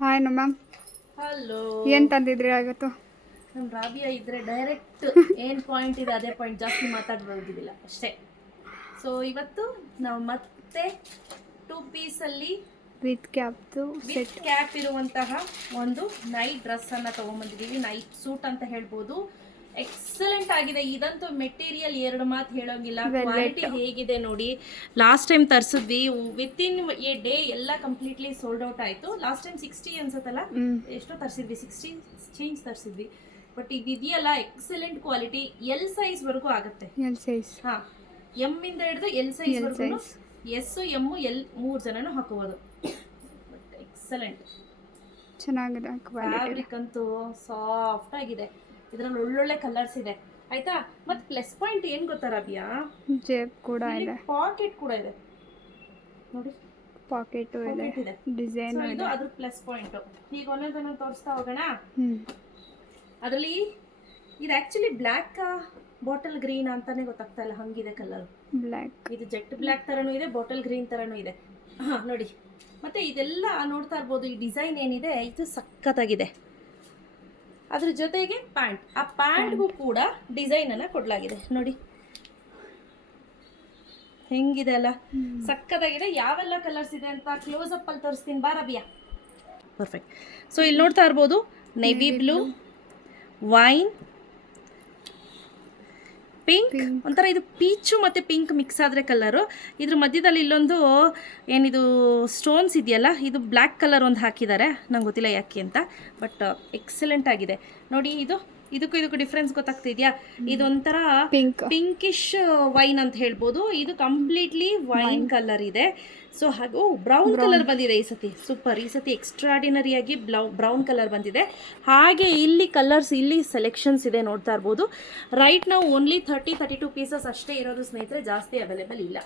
Hi ನಮ್ಮ ma'am hello ಏನು ತಂದಿದ್ರಿ ಇವತ್ತು ನಮ್ಮ ರಾಬಿಯಾ ಇದ್ರೆ ಡೈರೆಕ್ಟ್ ಏನ್ ಪಾಯಿಂಟ್ ಇದೆ ಅದೇ ಪಾಯಿಂಟ್ ಜಾಸ್ತಿ ಮಾತಾಡೋದಿಲ್ಲ ಅಷ್ಟೇ. ಸೊ ಇವತ್ತು ನಾವು ಮತ್ತೆ ಟೂ ಪೀಸಲ್ಲಿ ವಿತ್ ಕ್ಯಾಪ್ ವಿತ್ ಕ್ಯಾಪ್ ಇರುವಂತಹ ಒಂದು ನೈಟ್ ಡ್ರೆಸ್ ಅನ್ನ ತಗೊಂಡ್ಬಂದಿದ್ದೀವಿ ನೈಟ್ ಸೂಟ್ ಅಂತ ಹೇಳ್ಬೋದು. ಎಕ್ಸಲೆಂಟ್ ಆಗಿದೆ. ಇದಂತೂ ಮೆಟೀರಿಯಲ್ ಎರಡು ಮಾತು ಹೇಳೋಂಗಿಲ್ಲ. ಕ್ವಾಲಿಟಿ ಹೇಗಿದೆ ನೋಡಿ. ಲಾಸ್ಟ್ ಟೈಮ್ ತರಿಸಿದ್ವಿ. ವಿತ್ ಇನ್ ಎ ಡೇ ಎಲ್ಲ ಕಂಪ್ಲೀಟ್ಲಿ ಸೋಲ್ಡ್ ಔಟ್ ಆಯ್ತು. ಲಾಸ್ಟ್ ಟೈಮ್ ಸಿಕ್ಸ್ಟಿ ಅನ್ಸತ್ತಲ್ಲ? ಎಷ್ಟೋ ತರಿಸಿದ್ವಿ. ಸಿಕ್ಸ್ಟಿ ಚೇಂಜ್ ತರಿಸಿದ್ವಿ. ಬಟ್ ಇದು ಇದೆಯಲ್ಲ ಎಕ್ಸಲೆಂಟ್ ಕ್ವಾಲಿಟಿ ಎಲ್ ಸೈಜ್ ವರೆಗೂ ಆಗುತ್ತೆ. ಎಲ್ ಸೈಜ್ ಹಾ. ಎಂ ಇಂದ ಹಿಡಿದು ಎಲ್ ಸೈಜ್ ವರೆಗೂ ಎಸ್ ಎಂ ಎಲ್ ಮೂರು ಜನನು ಹಾಕುವುದು ಬಟ್ ಎಕ್ಸಲೆಂಟ್ ಚೆನ್ನಾಗಿದೆ ಫ್ಯಾಬ್ರಿಕ್ ಅಂತೂ ಸಾಫ್ಟ್ ಆಗಿದೆ. ಇದ್ರಲ್ಲಿ ಒಳ್ಳೊಳ್ಳೆ ಕಲರ್ಸ್ ಇದೆ. ಆಯ್ತಾ? ಮತ್ತೆ ಪ್ಲಸ್ ಪಾಯಿಂಟ್ ಏನ್ ಗೊತ್ತಾ ರಬಿಯಾ ಜೇಬ್ ಕೂಡ ಇದೆ. ಪಾಕೆಟ್ ಕೂಡ ಇದೆ. ನೋಡಿ. ಪಾಕೆಟು ಇದೆ. ಡಿಸೈನ್ ಇದು. ಅದ್ರ ಪ್ಲಸ್ ಪಾಯಿಂಟ್ ಈಗ ಒಂದೊಂದನ್ನ ತೋರಿಸ್ತಾ ಹೋಗೋಣ? ಅದರಲ್ಲಿ ಇದು ಆಕ್ಚುಲಿ ಬ್ಲ್ಯಾಕ್ ಬಾಟಲ್ ಗ್ರೀನ್ ಅಂತಾನೆ ಗೊತ್ತಾಗ್ತಾ ಇಲ್ಲ. ಹಂಗಿದೆ ಕಲರ್ ಬ್ಲ್ಯಾಕ್ ಇದು ಜೆಟ್ ಬ್ಲ್ಯಾಕ್ ತರನೂ ಇದೆ ಬಾಟಲ್ ಗ್ರೀನ್ ತರನೂ ಇದೆ. ಹಾ ನೋಡಿ. ಮತ್ತೆ ಇದೆಲ್ಲ ನೋಡ್ತಾ ಇರ್ಬೋದು ಈ ಡಿಸೈನ್ ಏನಿದೆ ಇದು ಸಖತ್ತಾಗಿದೆ. ಅದ್ರ ಜೊತೆಗೆ ಪ್ಯಾಂಟ್. ಆ ಪ್ಯಾಂಟ್ಗೂ ಕೂಡ ಡಿಸೈನ್ ಅನ್ನ ಕೊಡ್ಲಾಗಿದೆ. ನೋಡಿ. ಹೆಂಗಿದೆ ಅಲ್ಲ? ಸಕ್ಕತ್ತಾಗಿದೆ. ಯಾವೆಲ್ಲ ಕಲರ್ಸ್ ಇದೆ ಅಂತ ಕ್ಲೋಸ್ ಅಪ್ ಅಲ್ಲಿ ತೋರಿಸ್ತೀನಿ. ಬಾ ರಬಿಯಾ. ಪರ್ಫೆಕ್ಟ್ ಸೊ ಇಲ್ಲಿ ನೋಡ್ತಾ ಇರ್ಬೋದು ನೆವಿ ಬ್ಲೂ ವೈನ್ ಪಿಂಕ್. ಒಂಥರ ಇದು ಪೀಚು ಮತ್ತು ಪಿಂಕ್ ಮಿಕ್ಸ್ ಆದರೆ ಕಲರು. ಇದ್ರ ಮಧ್ಯದಲ್ಲಿ ಇಲ್ಲೊಂದು ಏನಿದು ಸ್ಟೋನ್ಸ್ ಇದೆಯಲ್ಲ ಇದು ಬ್ಲ್ಯಾಕ್ ಕಲರ್ ಒಂದು ಹಾಕಿದ್ದಾರೆ. ನಂಗೆ ಗೊತ್ತಿಲ್ಲ ಯಾಕೆ ಅಂತ ಬಟ್ ಎಕ್ಸಲೆಂಟ್ ಆಗಿದೆ. ನೋಡಿ ಇದು ಇದಕ್ಕೂ ಇದಕ್ಕೂ ಡಿಫ್ರೆನ್ಸ್ ಗೊತ್ತಾಗ್ತಿದ್ಯಾ? ಇದೊಂಥರ ಪಿಂಕ್ ಪಿಂಕಿಶ್ ವೈನ್ ಅಂತ ಹೇಳ್ಬೋದು. ಇದು ಕಂಪ್ಲೀಟ್ಲಿ ವೈನ್ ಕಲರ್ ಇದೆ. ಸೊ ಹಾಗೂ ಬ್ರೌನ್ ಕಲರ್ ಬಂದಿದೆ ಈ ಸತಿ. ಸೂಪರ್ ಈ ಸತಿ ಎಕ್ಸ್ಟ್ರಾಡಿನರಿ ಆಗಿ ಬ್ಲೌ ಬ್ರೌನ್ ಕಲರ್ ಬಂದಿದೆ. ಹಾಗೆ ಇಲ್ಲಿ ಕಲರ್ಸ್ ಇಲ್ಲಿ ಸೆಲೆಕ್ಷನ್ಸ್ ಇದೆ ನೋಡ್ತಾ ಇರ್ಬೋದು. ರೈಟ್ ನಾವು only thirty thirty two pieces ಅಷ್ಟೇ ಇರೋದು ಸ್ನೇಹಿತರೆ. ಜಾಸ್ತಿ ಅವೈಲೇಬಲ್ ಇಲ್ಲ.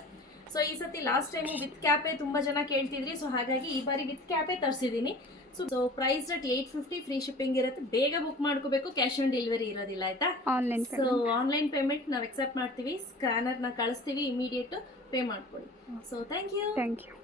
ಸೊ ಈ ಸತಿ ಲಾಸ್ಟ್ ಟೈಮು ವಿತ್ ಕ್ಯಾಪೇ ತುಂಬ ಜನ ಕೇಳ್ತಿದ್ರಿ. ಸೊ ಹಾಗಾಗಿ ಈ ಬಾರಿ with cape ತರಿಸಿದ್ದೀನಿ. So so price rate eight fifty free shipping ಇರುತ್ತೆ. ಬೇಗ ಬುಕ್ ಮಾಡ್ಕೋಬೇಕು. ಕ್ಯಾಶ್ ಆನ್ ಡೆಲಿವರಿ ಇರೋದಿಲ್ಲ ಆಯ್ತಾ? ಆನ್ಲೈನ್ ಸೊ ಆನ್ಲೈನ್ ಪೇಮೆಂಟ್ ನಾವು ಎಕ್ಸೆಪ್ಟ್ ಮಾಡ್ತೀವಿ. ಸ್ಕ್ಯಾನರ್ನ ಕಳಿಸ್ತೀವಿ ಇಮಿಡಿಯೇಟ್ ಪೇ ಮಾಡ್ಕೊಳ್ಳಿ. So thank you thank you